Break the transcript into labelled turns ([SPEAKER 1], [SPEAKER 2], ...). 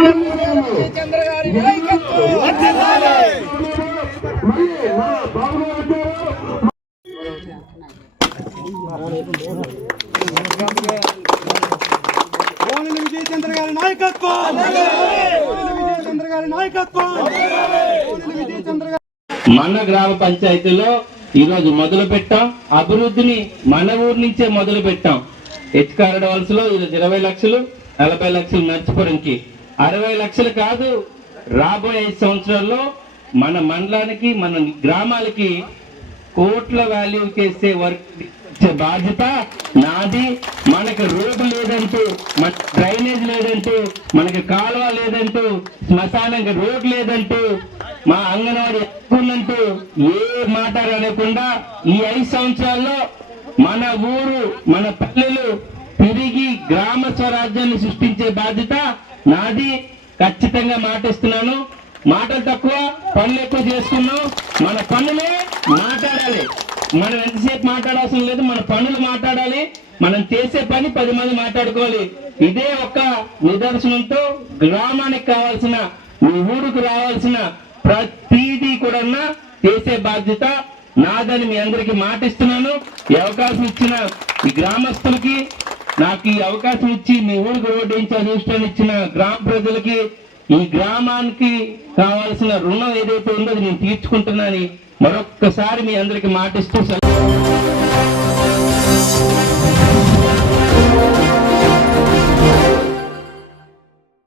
[SPEAKER 1] విజయచంద్ర గారి నాయకత్వం విజయచంద్ర గారి నాయకత్వం విజయచంద్ర మన గ్రామ పంచాయతీలో ఈరోజు మొదలు పెట్టాం. అభివృద్ధిని మన ఊరు నుంచే మొదలు పెట్టాం. హెచ్కారడ్ ఈరోజు ఇరవై లక్షలు నలభై లక్షలు నర్చిపురంకి అరవై లక్షలు కాదు రాబోయే ఐదు సంవత్సరాల్లో మన మండలానికి మన గ్రామాలకి కోట్ల వాల్యూ చేసే వర్క్ ఇచ్చే బాధ్యత నాది. మనకి రోడ్డు లేదంటూ మన డ్రైనేజ్ లేదంటూ మనకి కాలువ లేదంటూ శ్మశానంకి రోడ్ లేదంటూ మా అంగన్వాడీ ఎక్కువంటూ ఏ మాట రాలేకుండా ఈ ఐదు సంవత్సరాల్లో మన ఊరు మన పల్లెలు తిరిగి గ్రామ స్వరాజ్యాన్ని సృష్టించే బాధ్యత నాది ఖచ్చితంగా మాటిస్తున్నాను. మాటలు తక్కువ పనులు ఎక్కువ చేసుకున్నాం మన పనులే మాట్లాడాలి. మనం ఎంతసేపు మాట్లాడాల్సిన లేదు మన పనులు మాట్లాడాలి. మనం చేసే పని పది మంది మాట్లాడుకోవాలి. ఇదే ఒక నిదర్శనంతో గ్రామానికి కావాల్సిన మీ ఊరుకు రావాల్సిన ప్రతిదీ కూడా చేసే బాధ్యత నాదని మీ అందరికి మాటిస్తున్నాను. ఈ అవకాశం ఇచ్చిన ఈ గ్రామస్తులకి నాకు ఈ అవకాశం ఇచ్చి మీ ఊరికి రోడ్డు అధిష్టాన్ని ఇచ్చిన గ్రామ ప్రజలకి ఈ గ్రామానికి కావాల్సిన రుణం ఏదైతే ఉందో అది నేను తీర్చుకుంటున్నానని మరొక్కసారి మీ అందరికి మాటిస్తూ సెలవు.